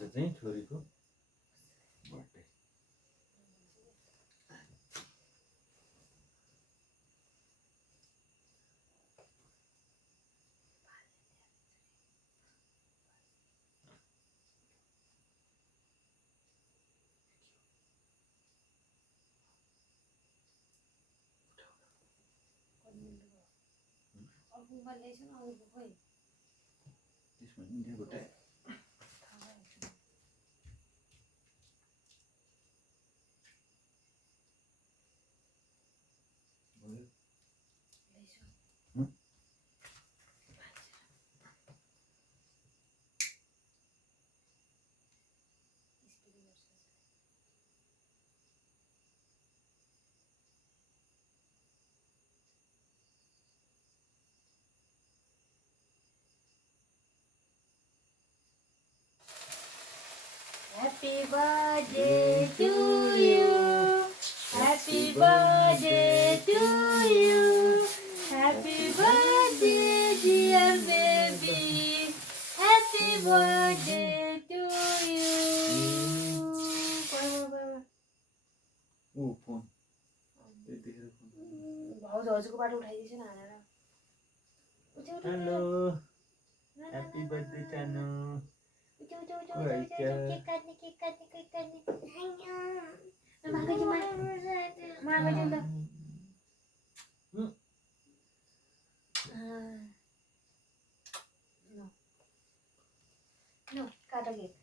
आज चाहिँ छोरीको बर्थडे त्यसमा इन्डिया गोटे Happy birthday to you. Happy birthday to you. Happy birthday, dear baby. Happy birthday to you. ओ फोन त्यतिखेर फोन भाउजू हजुरकोबाट उठाइदिएछ न हानेर हेलो ह्यापी बर्थडे चानु काटा केक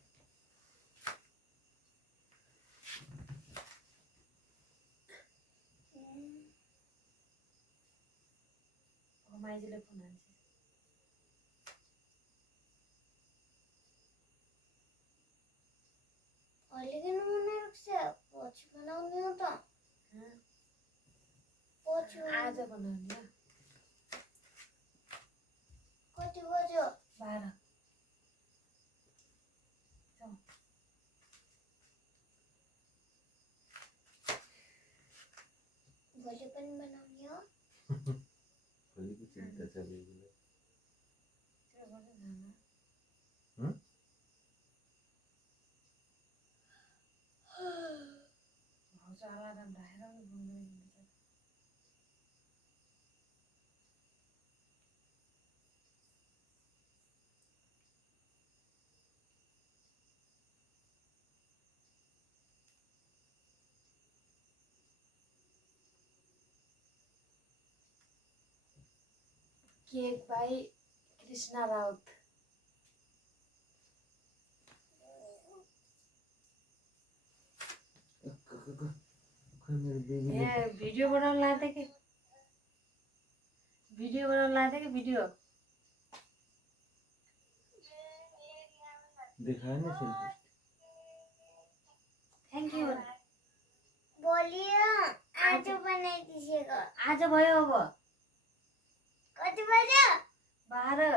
माइजूले फोन हान्छ अहिले किन बनाइरहेको छ पछि बनाउने हो त पछि आज बनाउने हो कति बज्यो 12 भोलि पनि बनाउने हो भोलिको चिन्ता छ बेबीलाई भाउजू अलार्म राखेर पनि बोल्दैन केक बाई कृष्णा राउत खै मेरो बेबीले ए भिडियो बनाउन लाथे कि भिडियो देखायो नि सेल्फी थ्याङ्क यू भोलि आज बनाइदिएको आज भयो अब कति बज्यो 12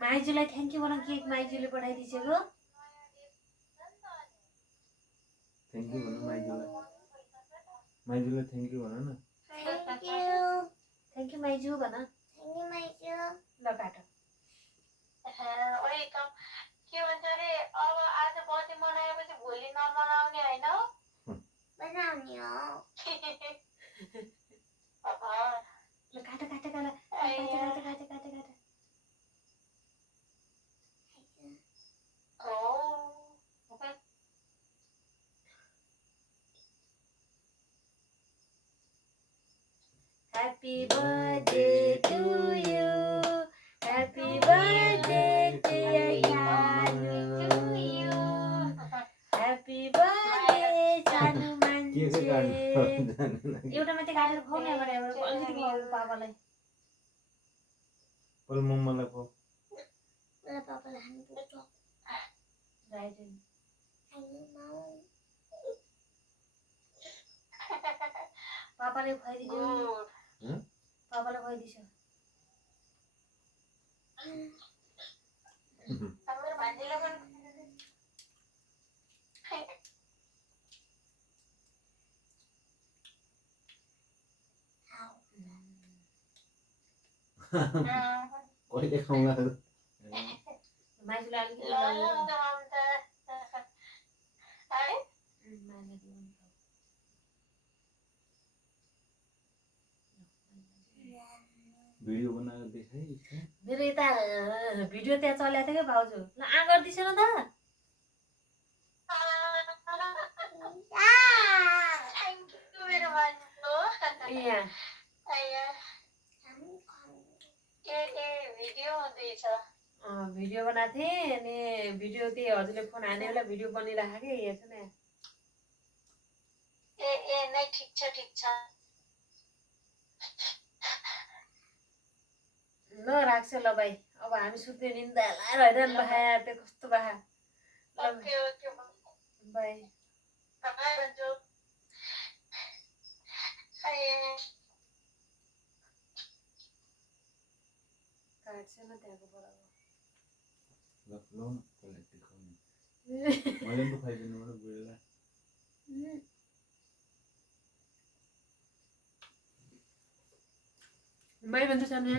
माइजूलाई थ्याङ्क यू भन केक माइजूले पठाइदिएको थ्याङ्क यू भन माइजूलाई थ्याङ्क यू भन न थ्याङ्क यू माइजू भन ल काट के भन्छ अरे अब आज बर्थडे मनाएपछि भोलि नमनाउने होइन बनाउने हो ल काट Happy birthday to you. Happy birthday dear Yanu. Happy birthday सानो मान्छे एउटा मात्रै काटेर खुवाउने अब अलिकति खुवाऊ पापालाई पल मम्मालाई पो पापालाई खानु पर्छ राइट पापाले खुवाइदियो पापाले खुवाइदिन्छ हाम्रो भान्जीलाई पनि कहिले खाउँला माइजूलाई अलिकति ल लगाउनु। ममता है माइजूलाई दिनु। भिडियो बनाएर देखाइ इसका मेरो यता भिडियो त्यहाँ चलेको थियो क्या भाउजू। ल गरिदिस न त। थ्याङ्क यू मेरो मान्छे यहाँ भिडियो हुँदैछ भिडियो बनाएको थिएँ अनि भिडियो त्यही हजुरले फोन हाने बेला भिडियो बनिरहेको कि हेर्छ न। नै ठिक छ ल राख्छ ल भाइ। अब हामी सुत्ने निन्दा लाएर बाखा त्यो कस्तो बाखा। Okay okay by. बाई भन्छु काट्छ न त्यहाँको बराबर। ल न कसलाई देखाउने मैले पनि खाइदिनु पर्यो बुढेलाई बाई भन्छु सानो